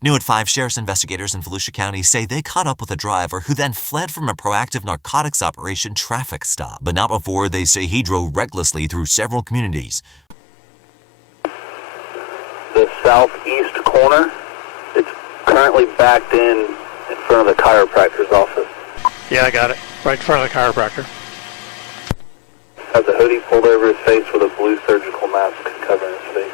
New at 5 sheriff's investigators in Volusia County say they caught up with a driver who then fled from a proactive narcotics operation traffic stop, but not before they say he drove recklessly through several communities. The southeast corner, it's currently backed in front of the chiropractor's office. Yeah, I got it. Right in front of the chiropractor. Has a hoodie pulled over his face with a blue surgical mask covering his face.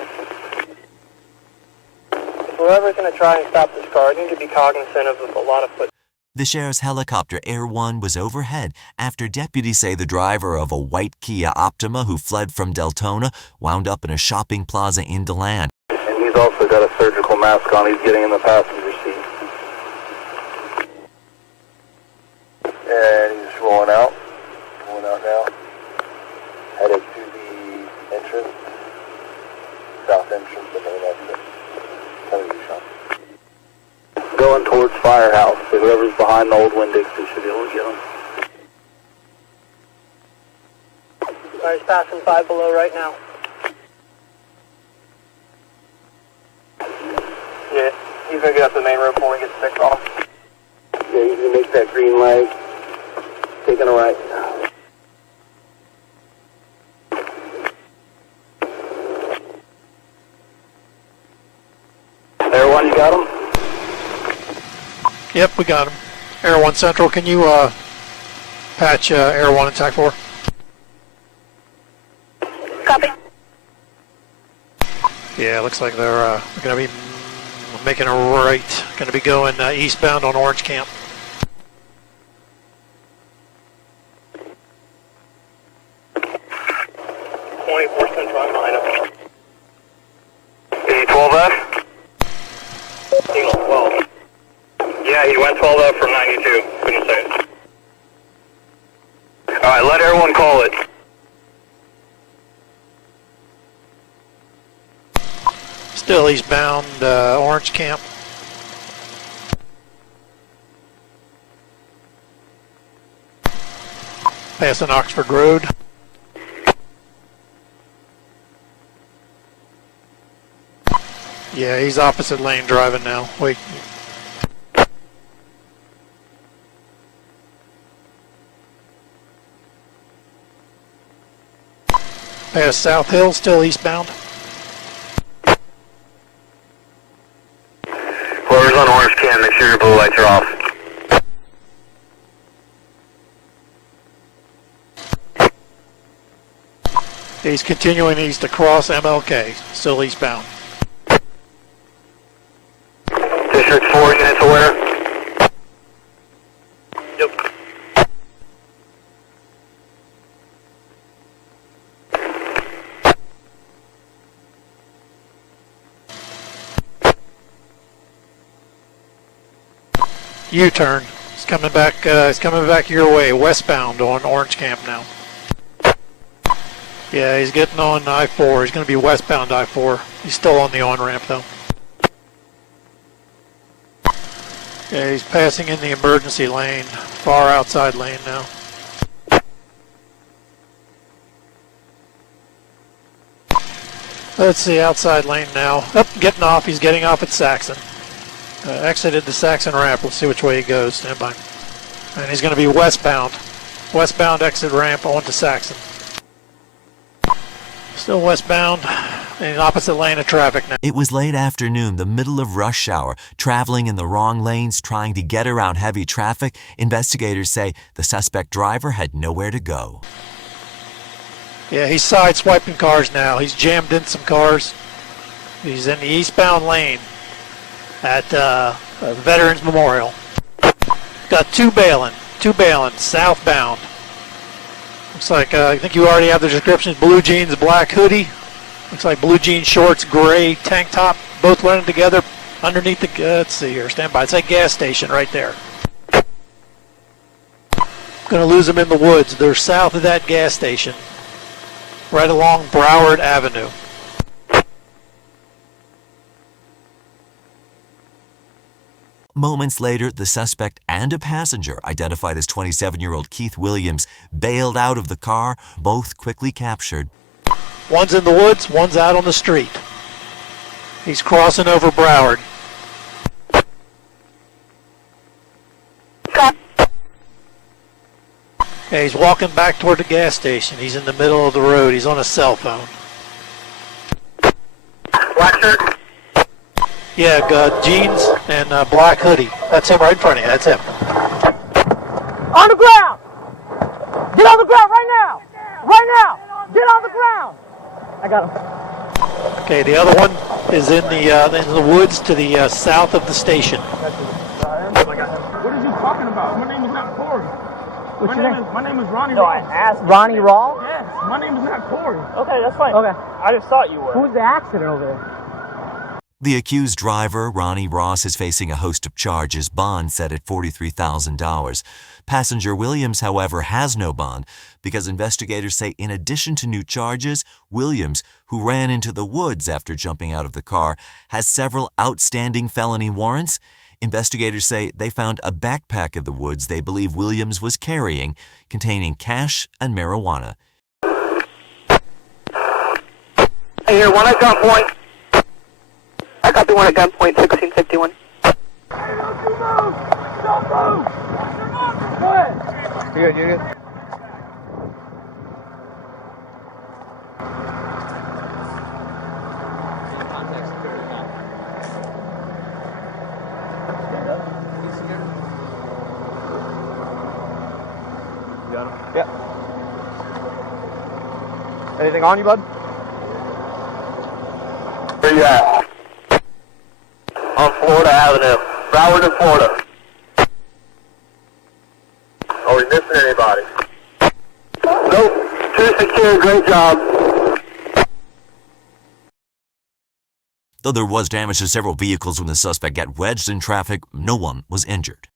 Whoever's going to try and stop this car, I need to be cognizant of a lot of foot. The sheriff's helicopter Air 1 was overhead after deputies say the driver of a white Kia Optima who fled from Deltona wound up in a shopping plaza in DeLand. And he's also got a surgical mask on. He's getting in the passenger seat. And he's rolling out now. Headed to the entrance, south entrance, the main exit. Going towards Firehouse, so whoever's behind the old Winn-Dixie should be able to get him. He's passing 5 below right now. Yeah, he's going to get up the main road before he gets picked off. Yeah, he's going to make that green light, taking a right. Air 1, you got him? Yep, we got him. Air 1 Central, can you patch Air 1 and TAC 4? Copy. Yeah, looks like they're going to be making a right. Going to be going eastbound on Orange Camp. Is he 12F? Signal 12. Yeah, he went 12F from 92. Couldn't say it. Alright, let everyone call it. Still eastbound Orange Camp. Passing Oxford Road. Yeah, he's opposite lane driving now. Wait. Past South Hill, still eastbound. Whoever's on Orange Can, make sure your blue lights are off. He's continuing east across MLK, still eastbound. District 4 units aware? Yep. U-turn. It's coming back. It's coming back your way, westbound on Orange Camp now. Yeah, he's getting on I-4. He's going to be westbound I-4. He's still on the on-ramp though. Yeah, he's passing in the emergency lane, far outside lane now. Let's see, outside lane now. Up, getting off. He's getting off at Saxon. Exited the Saxon ramp. Let's see which way he goes. Stand by. And he's going to be westbound. Westbound exit ramp onto Saxon. Still westbound, in opposite lane of traffic now. It was late afternoon, the middle of rush hour, traveling in the wrong lanes, trying to get around heavy traffic. Investigators say the suspect driver had nowhere to go. Yeah, he's side-swiping cars now. He's jammed in some cars. He's in the eastbound lane at Veterans Memorial. Got two bailing, southbound. Looks like, I think you already have the descriptions. Blue jeans, black hoodie. Looks like blue jean shorts, gray tank top, both running together underneath the, let's see here, stand by. It's a gas station right there. Gonna lose them in the woods. They're south of that gas station, right along Broward Avenue. Moments later, the suspect and a passenger, identified as 27-year-old Keith Williams, bailed out of the car, both quickly captured. One's in the woods, one's out on the street. He's crossing over Broward. Yeah, he's walking back toward the gas station. He's in the middle of the road. He's on a cell phone. Black shirt? Yeah, jeans and black hoodie. That's him right in front of you. That's him. On the ground! Get on the ground right now! Right now! Get on the ground! I got him. Okay, the other one is in the woods to the south of the station. What is he talking about? My name is not Corey. What's your name? My name is Ronnie No, Raw. I asked Ronnie Raw? Yes, my name is not Corey. Okay, that's fine. Okay. I just thought you were. Who's the accident over there? The accused driver, Ronnie Ross, is facing a host of charges, bond set at $43,000. Passenger Williams, however, has no bond because investigators say in addition to new charges, Williams, who ran into the woods after jumping out of the car, has several outstanding felony warrants. Investigators say they found a backpack in the woods they believe Williams was carrying, containing cash and marijuana. Hey, here, one at gunpoint. I got the one at gunpoint, 1651. You good, you good? Got him? Yep. Anything on you, bud? Where you at? On Florida Avenue, Broward in Florida. Are we missing anybody? Nope. Too secure, great job. Though there was damage to several vehicles when the suspect got wedged in traffic, no one was injured.